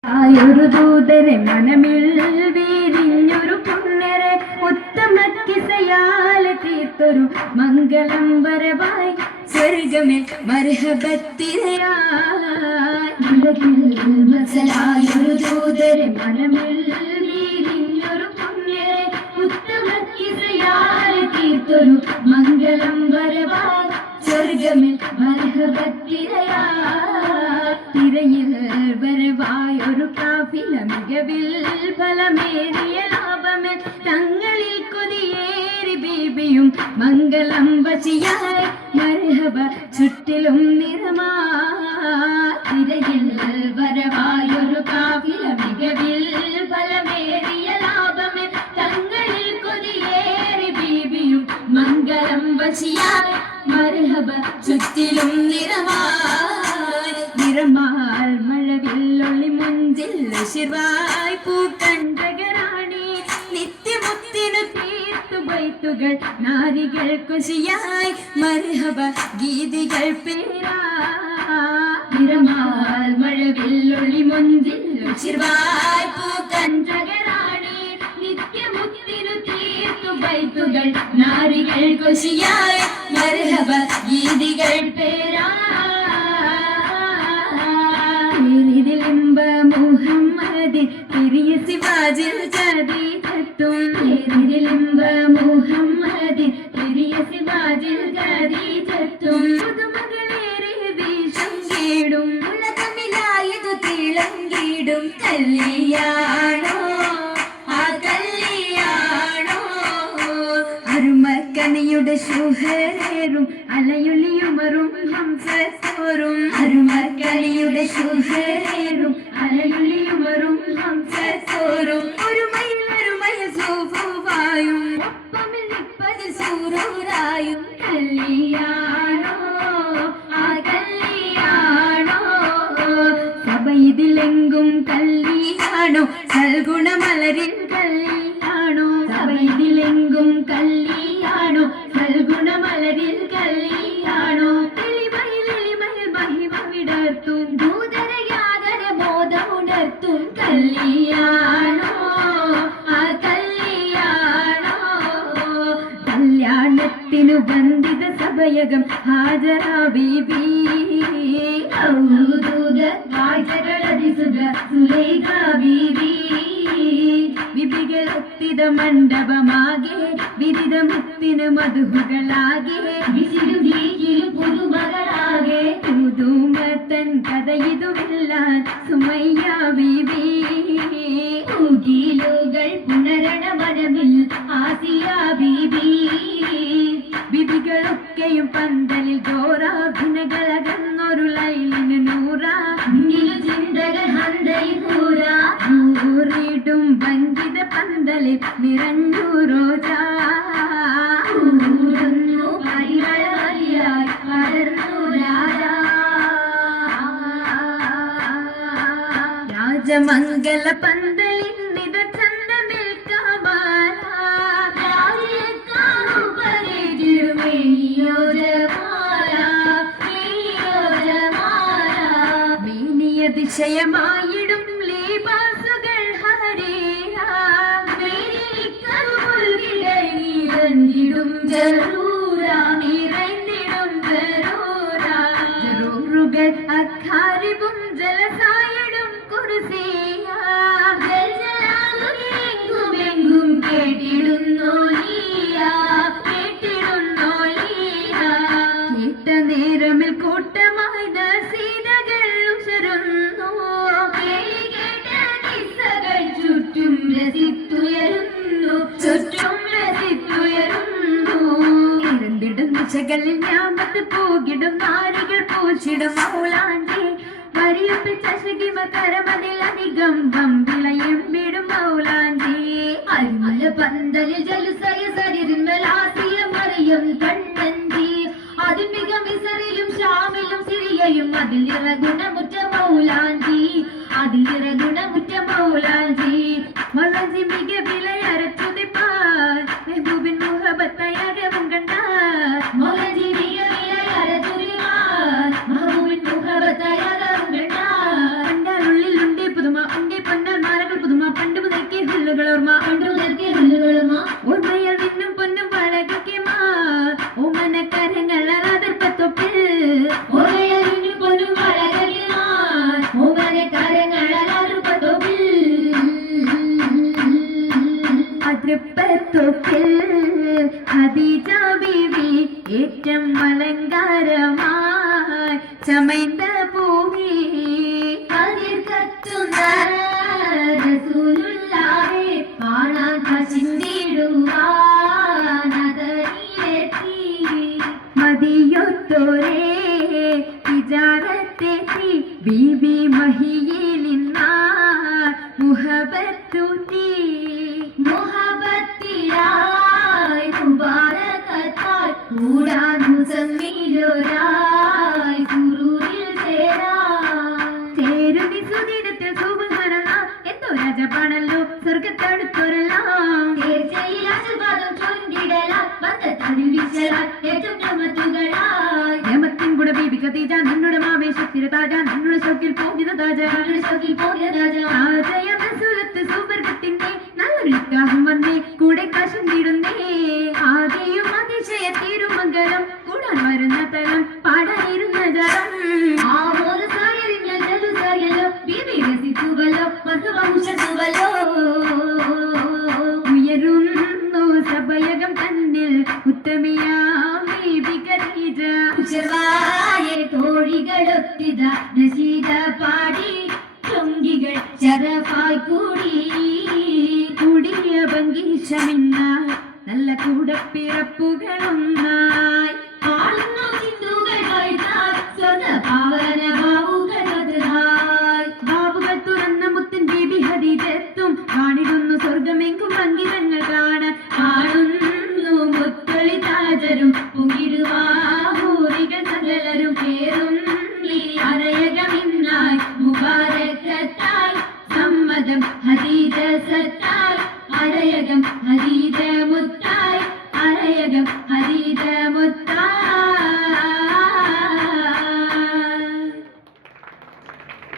ആയൊരു ദൂതരെ മനമിൽ വീരിഞ്ഞൊരു പുണ്യരെ ഉത്തമ കിസയാലെ തീർത്തൊരു മംഗളം വരവായി സ്വർഗമേൽ മർഹബത്തിരയായൊരു ദൂതരെ മനമിൽ വീരിഞ്ഞൊരു പുണ്യരെ ഉത്തമ കിസയാലെ തീർത്തൊരു മംഗളം വരവായി സ്വർഗമേൽ മർഹബത്തിരയാ തിരയിൽ വരവായൊരു കാഫില മികവിൽ ഫലമേറിയ ലാഭമേ തങ്ങളിൽ കൊതിയേറി ബീബിയും മംഗളം വശിയായി മർഹബ ചുറ്റിലും നിറമായി തിരയിൽ വരവായൊരു കാഫില മികവിൽ ഫലമേറിയ ലാഭമേ തങ്ങളിൽ കൊതിയേറി ബീബിയും മംഗളം വശിയായി മർഹബ ചുറ്റിലും നിറമായി നിറമാൽ മഴവില്ലൊളി മുഞ്ചിൽ ശിർവായ് പൂക്കണ്ടകരാണി നിത്യമുത്തിനു തീർത്തു ബൈത്തുകൾ നാരികൾ കുശിയായി മർഹബ ഗീതികൾ പേരാ നിറമാൽ മഴവില്ലൊളി മുഞ്ചിൽ ശിർവായ് പൂക്കണ്ടകരാണി നിത്യമുത്തിനു തീർത്തു ബൈത്തുകൾ നാരികൾ കുശിയായി മർഹബ ഗീതികൾ പേരാ മുഹമ്മദ് തിരിയ സിവാജിൽ ജദീദത്തും മുഹമ്മദ് തിരിയ സിവാജിൽ ജദീദത്തും പുതുമകളേറെ വീശം കേടും ഉലകമിലായതു തിളങ്ങിടും കല്യാണോ ആ കല്യാണോ അരുമക്കണിയുടെ ശുഹരേറും അലയൊലിയുമറും ഹംസത്തോറും അരുമക്കണിയുടെ ശുഹരേറും അലയൊലിയുമറും ഹംസത്തോറും ഒരുമയ സൂഫുവായും ഒപ്പമിൽ നിപ്പതിൽ സൂറൂരായും കല്യാണോ ആ കല്യാണോ സഭയിതിലെങ്കും കല്യാണോ സൽഗുണമലരിൻ കല്യാണോ സഭയിതിലെങ്കും കല്യാണോ സൽഗുണമലരിൻ കല്യാണോ എളിമയിൽ മഹിമ വിടർത്തും ദൂതരയാതര ബോധമുണർത്തും കല്യാണോ ആ കല്യാണോ കല്യാണത്തിനു ബന്ധിത സഭയകം ഹാജരാ ബീബി വിധികളൊത്തിത മണ്ഡപമാകെ വിദിത മുത്തിന് മധുഹുകളാകെ പുതുമകളാകെ പുതുമത്തൻ കഥയിതുമില്ല സുമയ്യ ബീബി ൂകൾ പുനരണ മനമിൽ ആസിയ ബീബി വിധികളൊക്കെയും പന്തലിൽ ഘോരാഭിനകളകന്നൊരു ലൈലിന് നൂറാ ചിന്തകൾ ഹന്തൂറിടും വഞ്ചിത പന്തലിൽ നിറഞ്ഞു റോജാ പരിമളമലിയായി വളർന്നു രാജാ രാജമംഗല പന്തലിൽ നിത ചന്ദമേൽക്കാമാല അതിശയമായിടും ലേബാസുകൾ ഹരേറിടും ജറൂറുകൾ അഖാരിബും ജലസായിടും കുർസിയെങ്കും കേട്ടിടുന്നോ കേട്ട നേരമിൽ കൂട്ടമായി സീതകൾ ഉശരുന്നു ചുറ്റും രസിത്തുയരുന്നു ഇരുണ്ടിടും ദിശകളിൽ ഞാമത്ത് പോകിടും നാരികൾ പൂച്ചിടും മൗലാഞ്ചി വരിയപ്പിച്ച ശിഖിമ കരമതിലധികം വമ്പിളയും വിടും മൗലാഞ്ചി അരിമല പന്തലിൽ ജലുസയ സരിരുമലാസിയ മറിയം കണ്ണഞ്ചി അതിൽ മിക മിസറിലും ഷാമിലും സിറിയയും അതിൽ ഇറഗുണമുറ്റ മൗലാഞ്ചി മൗലാഞ്ചി മിക വിലയരച്ചുതിപ്പാൽ മെഹബൂബിൻ മുഹബത്തയകവും കണ്ട മൗലാഞ്ചി മിക വിലയരച്ചുതിപ്പാൽ മെഹബൂബിൻ മുഹബത്തയകവും കണ്ട കണ്ടാലുള്ളിലുണ്ടേ പുതുമ ഏറ്റം അലങ്കാരമായി ചമൈന്ത പൂവി കതിർ കത്തുന്ന റസൂലുള്ളാഹെ കാണാൻ ചിന്തിടുവാനതറിയെത്തി മതിയൊത്തോരേ തിജാറത്തെത്തി ബീബി മഹിയിൽ നിന്നാ മുഹബത്തൂത്തി മുഹബത്തിലായി മുബാരകത്തായി കൂടാൻ മുസമ്മിലൊരായി സുറൂരിൽ ചേരുന്നി സുദിനത്തിൽ സുബ്ഹാനല്ലാഹ് എന്തോ രാജപാണല്ലോ സ്വർഗത്തടുത്തൊരെല്ലാം തീർച്ചയിൽ ആശീർവാദം ചൊല്ലിടലാം ബന്ധത്തടുവിച്ചലാം ഏറ്റവും രമത്തുകളായി രമത്തിൻ കൂടെ ബീബി ഖദീജ നിന്നുടെ മാവേശത്തിര താജ നിന്നുടെ ഷൗക്കിൽ പോകിയ താജ ആജയ റസൂലത്ത് സുവർഗത്തിന്റെ നല്ലൊരു നിക്കാഹും വന്നേ കൂടെ കാശും തീടുന്നേ ആകെയും അതിശയ തിരുമംഗലം കൂടാൻ വരുന്ന തലം പാടാനിരുന്ന ജലം ഉയരുന്നു സഭയകം തന്നിൽ ഉത്തമിയാം ബീബി ഖദീജ തോഴികളൊത്തിത നസീദ പാടി ചൊങ്കികൾ ചരഫായി കൂടിയ ഭംഗീശമിന്നായി നല്ല കൂടപ്പിറപ്പുകളൊന്നായി ആളുന്നു ചിന്തുകൾ വൈതായി സ്വത പാവന ബാബുകൾ തുറന്ന മുത്തൻ ബീബി ഖദീജത്തും കാണിടുന്നു സ്വർഗമെങ്കും ഭംഗിതങ്ങൾ കാണാൻ കാണുന്നു മുത്തൊളി താജരും പൊങ്ങിടുവാഹൂരികൾ സകലരും കേറും അരയകമിന്നായി മുബാരക്കത്തായി സമ്മതം ഖദീജ സത്തായി അരയകം ഖദീജ മുത്തായി അരയകം